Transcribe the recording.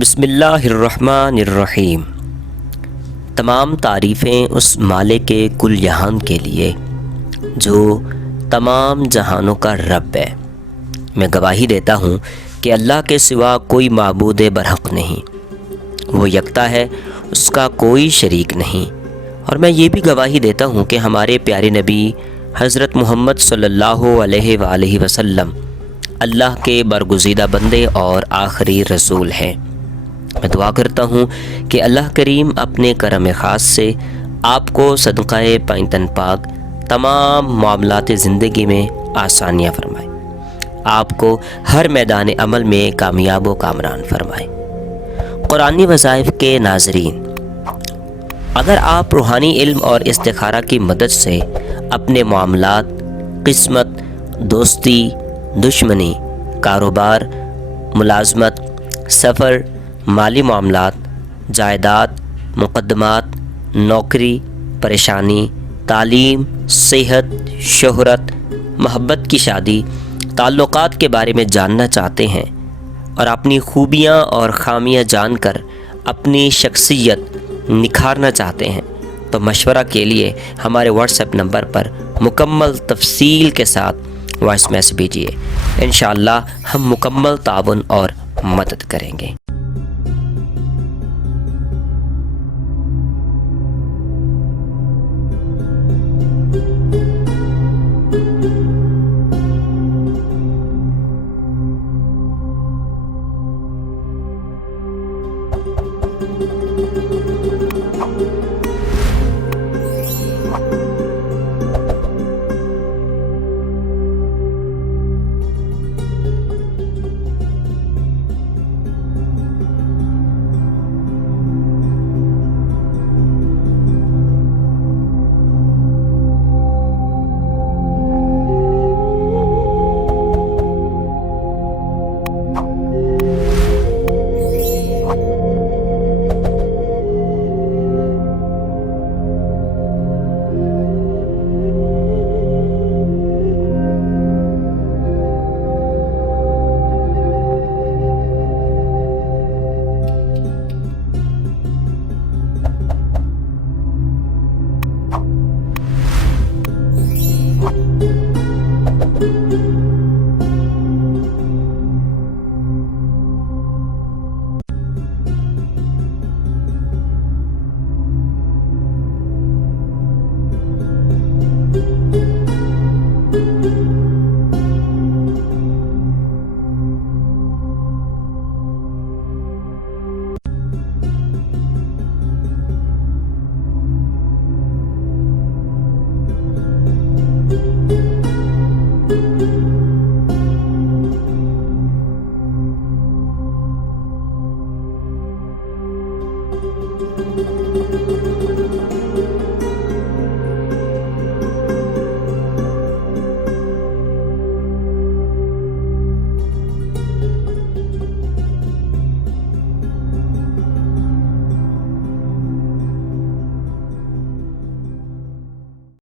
بسم اللہ الرحمن الرحیم۔ تمام تعریفیں اس مالک کل جہان کے لیے جو تمام جہانوں کا رب ہے۔ میں گواہی دیتا ہوں کہ اللہ کے سوا کوئی معبود برحق نہیں، وہ یکتا ہے، اس کا کوئی شریک نہیں۔ اور میں یہ بھی گواہی دیتا ہوں کہ ہمارے پیارے نبی حضرت محمد صلی اللہ علیہ وآلہ وسلم اللہ کے برگزیدہ بندے اور آخری رسول ہیں۔ میں دعا کرتا ہوں کہ اللہ کریم اپنے کرم خاص سے آپ کو صدقہ پائنتن پاک تمام معاملات زندگی میں آسانیاں فرمائے، آپ کو ہر میدان عمل میں کامیاب و کامران فرمائے۔ قرآنی وظائف کے ناظرین، اگر آپ روحانی علم اور استخارہ کی مدد سے اپنے معاملات، قسمت، دوستی، دشمنی، کاروبار، ملازمت، سفر، مالی معاملات، جائیداد، مقدمات، نوکری، پریشانی، تعلیم، صحت، شہرت، محبت کی شادی، تعلقات کے بارے میں جاننا چاہتے ہیں اور اپنی خوبیاں اور خامیاں جان کر اپنی شخصیت نکھارنا چاہتے ہیں تو مشورہ کے لیے ہمارے واٹس ایپ نمبر پر مکمل تفصیل کے ساتھ وائس میسج بھیجیے۔ انشاءاللہ ہم مکمل تعاون اور مدد کریں گے۔